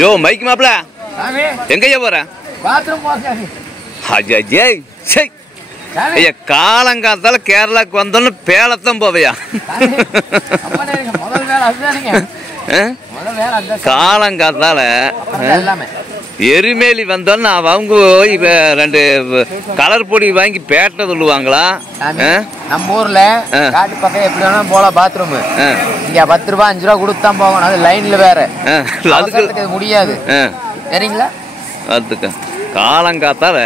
யோ mic மாப்பிள எங்கய்யா போற? ஐயா காலங்காத்தால கேரளாக்கு வந்தோன்னு பேலத்தான் போவையா? காலங்காத்தால எருமேலி வந்தோன்னு அவங்க இப்ப 2 கலர் பொடி வாங்கி பேட்டை சொல்லுவாங்களா? நம்ம ஊர்ல காட்டு பக்கம் எப்படி வேணா போல பாத்ரூம் இங்க 10 ரூபா 5 ரூபா கொடுத்தான் போகணும். அது லைன்ல வேற அதுக்கு முடியாது சரிங்களா? அதுக்கு காலங்காத்தால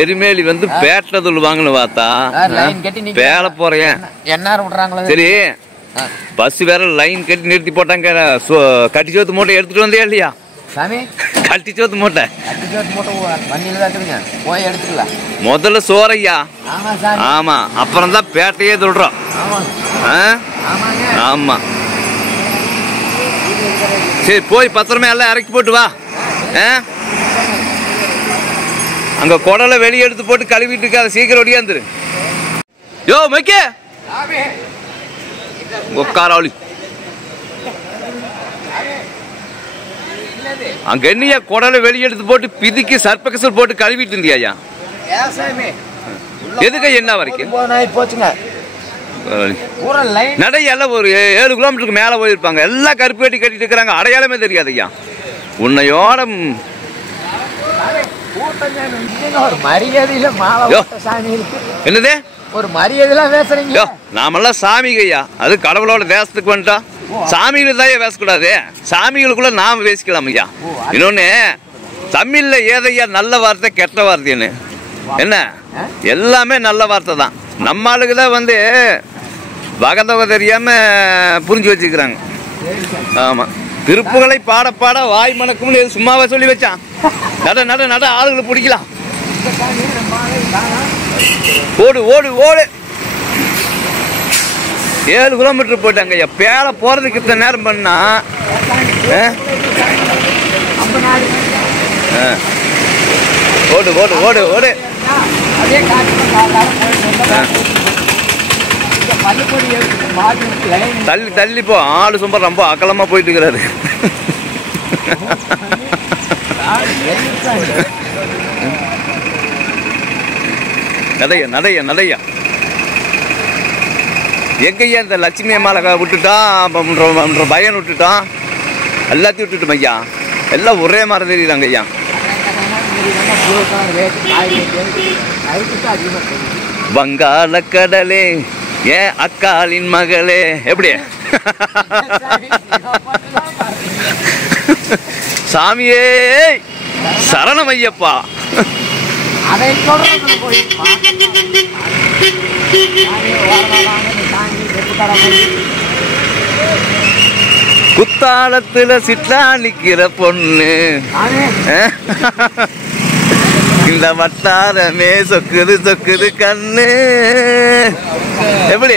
எருமேலி வந்து பேட்டை சொல்லுவாங்கன்னு பார்த்தா பேல போறேன் என்ன விடுறாங்களோ. சரி பஸ் வேற லைன் கட்டி நிறுத்தி போட்டாங்க. கட்டி சோத்து மூட்டை எடுத்துட்டு வந்தே இல்லையா? கட்டி சோத்து மூட்டை போய் எடுத்துக்கலாம். முதல்ல சோறையா? ஆமா, அப்புறம் தான் பேட்டையே சொல்றோம். ஆமா சரி போய் பத்திரமே எல்லாம் இறக்கி போட்டு வா. அங்க குடலை வெளியே எடுத்து போட்டு கழுவிட்டு இருக்க. அதை சீக்கிரம் ஒடியாந்துரு. யோ மைக்கே உட்காராளி அங்க என்னையா குடலை வெளியே எடுத்து போட்டு பிதிக்கி சர்பகசல் போட்டு கழுவிட்டு இருந்தியா? எதுக்கு என்ன வரைக்கும் நடையெல்லாம் ஒரு 7 கிலோமீட்டருக்கு மேல போயிருப்பாங்க. எல்லாம் கருப்பு வெட்டி கட்டிட்டு இருக்கிறாங்க. அடையாளமே தெரியாது ஐயா. உன்னையோட என்னது ஒரு மரியாதை பேசுறீங்க? நாமெல்லாம் சாமிகையா. அது கடவுளோட தேசத்துக்கு வந்துட்டா சாமிகளை தான் பேசக்கூடாது. சாமிகளுக்குள்ள நாம பேசிக்கலாம் ஐயா. இன்னொன்னு தமிழ்ல ஏதையா நல்ல வார்த்தை கெட்ட வார்த்தைன்னு என்ன எல்லாமே நல்ல வார்த்தை தான். நம்ம ஆளுக்கு தான் வந்து வகதொகை தெரியாம புரிஞ்சு வச்சுக்கிறாங்க. ஆமா திருப்புகளை பாட பாட வாய் மணக்கும்னு சும்மாவா சொல்லி வச்சான். நட நட நட ஆளுகளை பிடிக்கலாம். ஓடு ஓடு ஓடு 7 கிலோமீட்டர் போயிட்டாங்க ஐயா. பேர போறதுக்கு இத்தனை நேரம் பண்ணா ஓடு ஓடு ஓடு ஓடு. தள்ளி தள்ளி போ. ஆளு சும்மா ரொம்ப அகலமா போயிட்டு இருக்கிறாரு. நடையா நடையா நடையா. எங்கய்யா இந்த லட்சுமி அம்மாவை விட்டுட்டான், பையன் விட்டுட்டான், எல்லாத்தையும் விட்டுட்டோம் ஐயா. எல்லாம் ஒரே மாதிரி தெரியுறாங்க ஐயா. வங்காள கடலே ஏன் அக்காலின் மகளே. எப்படி சாமியே சரணம் ஐயப்பா. குத்தாலத்துல சிட்டா நிக்கிற பொண்ணு இந்த வட்டாரமே சொக்குது சொக்குது கண்ணு. எப்படி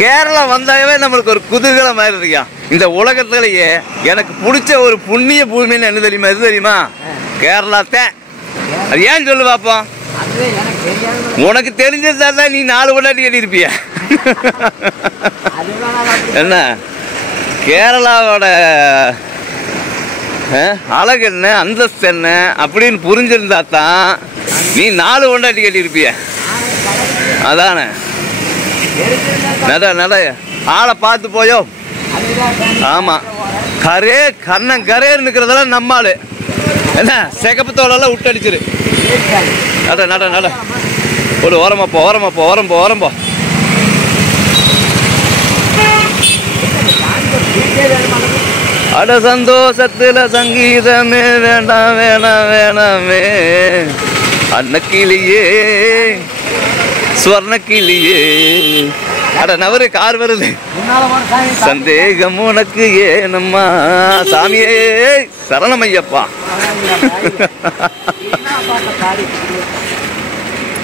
கேரளா வந்தாவே நம்மளுக்கு ஒரு குதூகலம் மாதிரி இருக்கியா. இந்த உலகத்திலேயே எனக்கு பிடிச்ச ஒரு புண்ணிய பூமின்னு என்ன தெரியுமா? எது தெரியுமா? கேரளா தான். அது ஏன் சொல்லு பாப்போம். உனக்கு தெரிஞ்சதா தான் நீ 4 கொண்டாடி எழுதிருப்பிய. என்ன கேரளாவோட அழகு என்ன அந்தஸ்து என்ன அப்படின்னு புரிஞ்சிருந்தா தான் நீ 4 கொண்டாடி கட்டியிருப்பிய. அதானே நட நட ஆளை பார்த்து போயோ. ஆமா கரே கண்ணன் கரேன்னு இருக்கிறதெல்லாம் நம்மாளு என்ன சிகப்பு தோலெல்லாம் விட்டடிச்சிரு. நட நட நட ஒரு ஓரமா போ ஓரமா போ ஓரம் போ ஓரம் போ. அட சந்தோஷத்துல சங்கீதமே வேண்டாம் வேணாம் வேணாமே. அன்னக்கிளியே ஸ்வர்ணக்கிளியே. அட நவரு கார் வருது. சந்தேகம் உனக்கு ஏனம்மா. சாமியே சரணம் ஐயப்பா.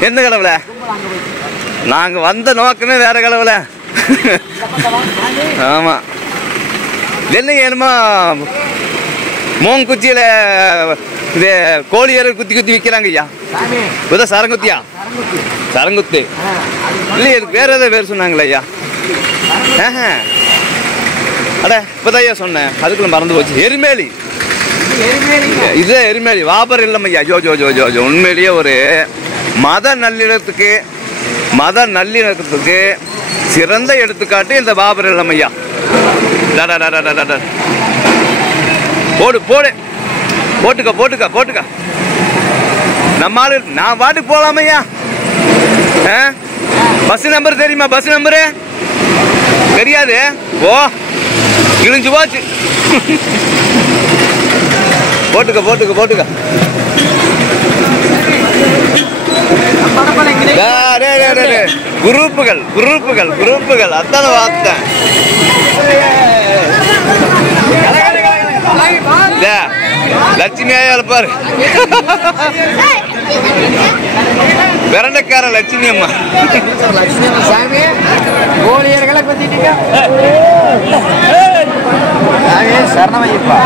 என்ன கடவுள நாங்க வந்த நோக்கமே வேற கடவுள. ஆமா என்ன ஏனுமா மோங்குச்சியில இது கோழியரை குத்தி குத்தி விற்கிறாங்க ஐயா. புத சரங்குத்தியா? சரங்குத்து இல்லையே, இதுக்கு வேற ஏதாவது பேர் சொன்னாங்களே ஐயா. அட இப்போதையா சொன்னேன், அதுக்குள்ள மறந்து போச்சு. எரிமேலி, இது எரிமேலி வாபர் இல்லைம் ஐயா. Joe Joe Joe Joe Joe உண்மையிலேயே ஒரு மத நல்லிணக்கத்துக்கு சிறந்த எடுத்துக்காட்டு இந்த பாபர் இல்லம் ஐயா. போடு போடு, போட்டுக்க. நம்ம ஆளு நான் பாட்டுக்கு போகலாமையா. பஸ் நம்பர் தெரியுமா? பஸ் நம்பரு தெரியாது. ஓ கிழிஞ்சு போச்சு. போட்டுக்க. குரூப்புகள் அத்தனை வார்த்தை. லட்சுமி ஐயா பாரு, பிறண்டக்கார லட்சுமி அம்மா. சரணமையப்பா.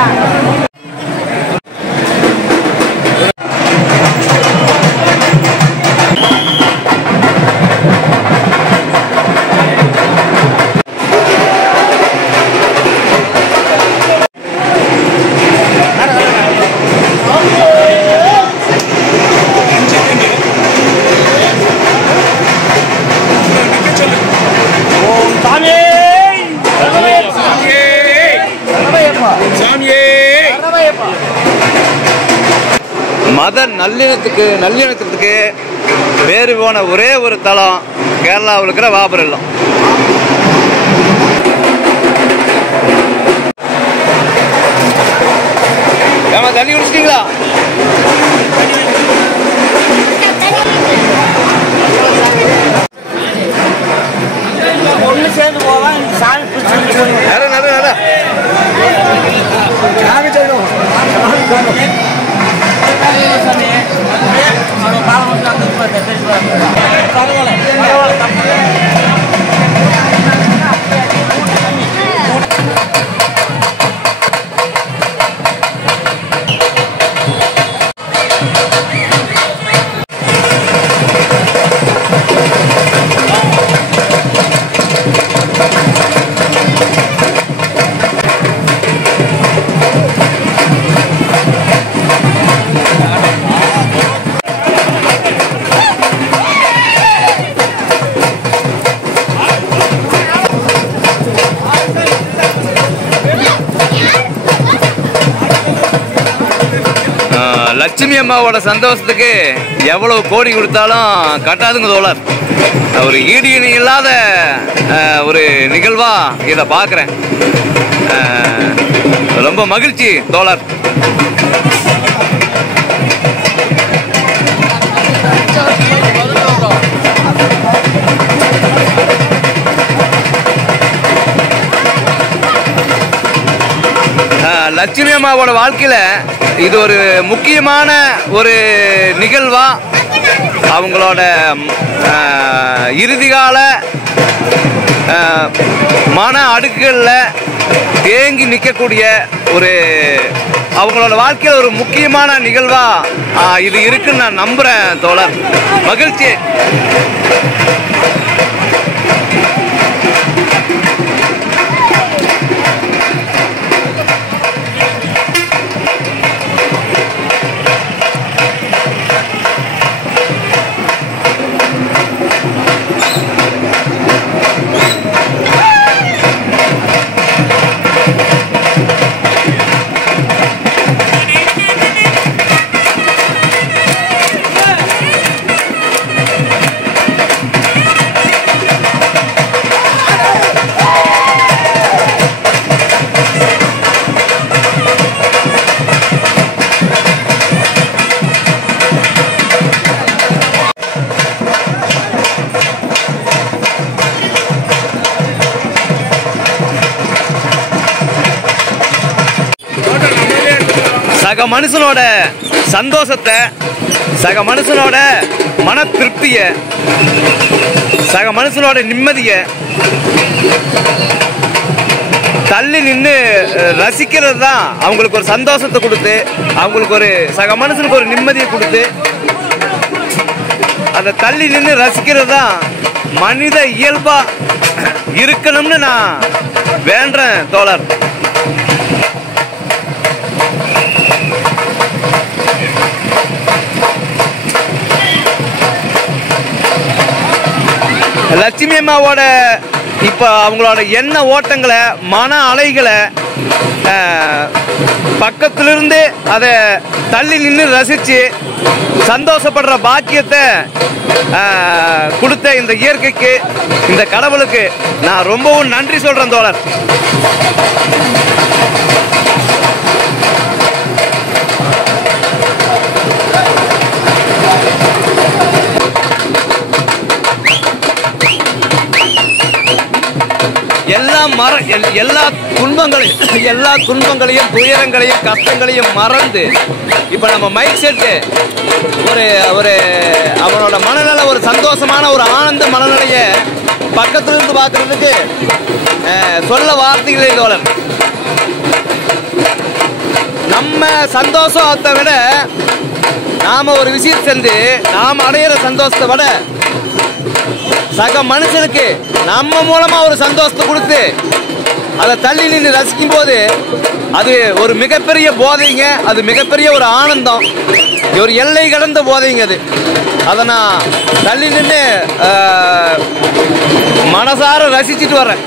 மத நல்லிணக்கத்துக்கு பேரு போன ஒரே ஒரு தலம் கேரளாவில் இருக்கிற பாபர் இல்லம். ஏமா தண்ணி குடிச்சிட்டீங்களா? ஒன்று சேர்ந்து போவேன். சாமி லட்சுமி அம்மாவோட சந்தோஷத்துக்கு எவ்வளவு கோடி கொடுத்தாலும் கட்டாதுங்க தோழர். ஒரு ஈடு இணை இல்லாத ஒரு நிகழ்வா இதை பார்க்குறேன். ரொம்ப மகிழ்ச்சி தோழர். லட்சுமி அம்மாவோட வாழ்க்கையில இது ஒரு முக்கியமான ஒரு நிகழ்வா, அவங்களோட இறுதிகால மன அடுக்குகளில் தேங்கி நிற்கக்கூடிய ஒரு அவங்களோட வாழ்க்கையில் ஒரு முக்கியமான நிகழ்வா இது இருக்குன்னு நான் நம்புறேன் தோழர். மகிழ்ச்சி. சக மனுஷனோட சந்தோஷத்தை, சக மனுஷனோட மன திருப்தியை, சக மனுஷனோட நிம்மதியை தள்ளி நின்று ரசிக்கிறது தான் அவங்களுக்கு ஒரு சந்தோஷத்தை கொடுத்து, அவங்களுக்கு ஒரு சக மனுஷனுக்கு ஒரு நிம்மதியை கொடுத்து, அதை தள்ளி நின்று ரசிக்கிறது தான் மனித இயல்பா இருக்கணும்னு நான் வேண்டேன் தோழர். லட்சுமி அம்மாவோட இப்போ அவங்களோட எண்ண ஓட்டங்களை, மன அலைகளை பக்கத்திலிருந்து அதை தள்ளி நின்று ரசித்து சந்தோஷப்படுற பாக்கியத்தை கொடுத்த இந்த இயற்கைக்கு, இந்த கடவுளுக்கு நான் ரொம்பவும் நன்றி சொல்கிறேன் தோழர். எல்லா துன்பங்களையும் துயரங்களையும் கஷ்டங்களையும் மறந்து இப்போ நம்ம மைக் செட்டு ஒரு அவனோட மனநிலை, ஒரு சந்தோஷமான ஒரு ஆனந்த மனநிலையை பக்கத்திலிருந்து பார்க்கறதுக்கு சொல்ல வார்த்தைகளே தோழர். நம்ம சந்தோஷத்தை விட நாம ஒரு விஷயம் செஞ்சு நாம் அடையிற சந்தோஷத்தை விட சக மனுஷனுக்கு நம்ம மூலமா ஒரு சந்தோஷத்தை கொடுத்து அதை தள்ளி நின்று ரசிக்கும் போது அது ஒரு மிகப்பெரிய போதைங்க. அது மிகப்பெரிய ஒரு ஆனந்தம், ஒரு எல்லை கடந்த போதைங்க அது. அதை நான் தள்ளி நின்று மனசார ரசிச்சுட்டு வர்றேன்.